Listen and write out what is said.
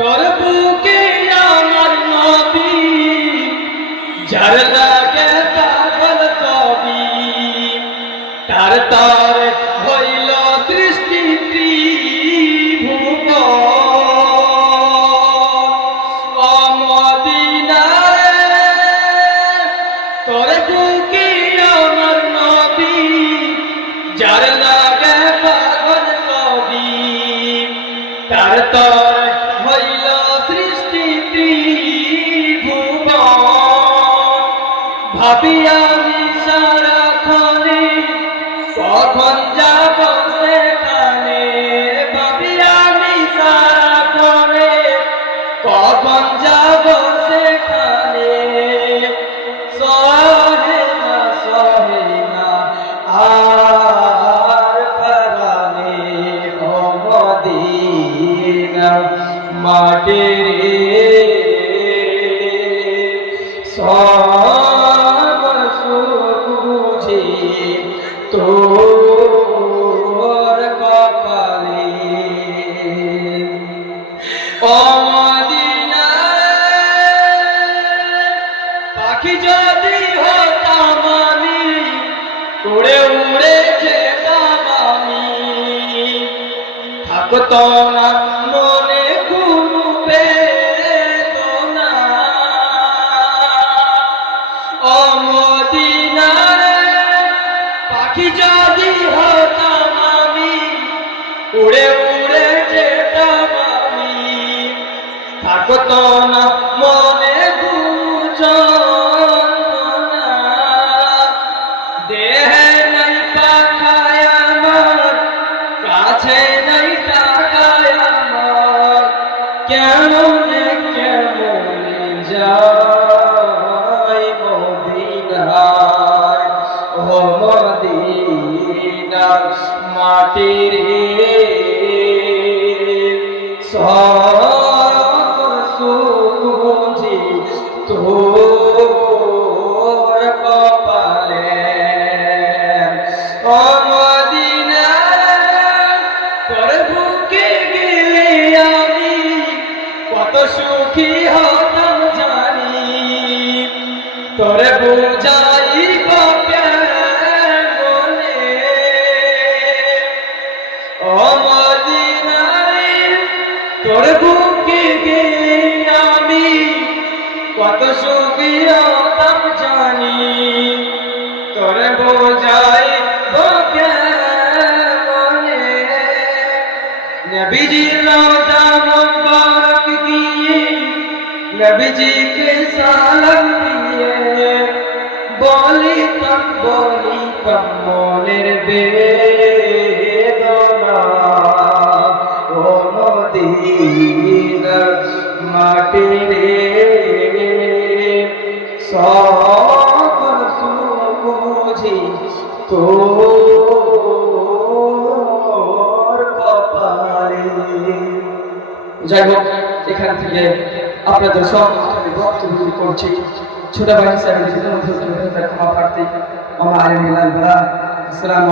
তোর বুকে আমার নবী, যার লাগে পাগল কবি। তার তার হইল সৃষ্টি ত্রিভুব। তোর বুকে আমার নবী, যার লাগে পাগল কবি। তার তর ভাবি আমি সারাক্ষণে কখন যাব সেখানে? ভাবি আমি সারাক্ষণে কখন যাব সেখানে? সহে না সহে না, আর পরানে ও মদিনা মাটি পাখি যদি হতাম আমি, উড়ে উড়ে যেতাম আমি। না মনে কোনো বেদনা। পাখি যদি হতাম উড়ে থাকতো না, মনে দেহে নাই কাছে নাই টাকায় আমার। কেমনে কেমনে যাই মদিনায়? ও মদিনার মাটি রে সব তোর কপালে ও মদিনা তোর বুকে গেলে আমি কত সুখী হতাম জানি। তোরে বুঝাই কত সুখী হতাম জানি, তোরে বোঝাই মনে। নবীজি রোজা মুবারক গিয়ে নবীজি কে সালাম দিয়ে, বলি যাই হোক, এখান থেকে আপনাদের সব বক্তব্য করছি। ছোট ভাই হিসাবে ক্ষমা প্রার্থী। আমার আলিম আসসালাম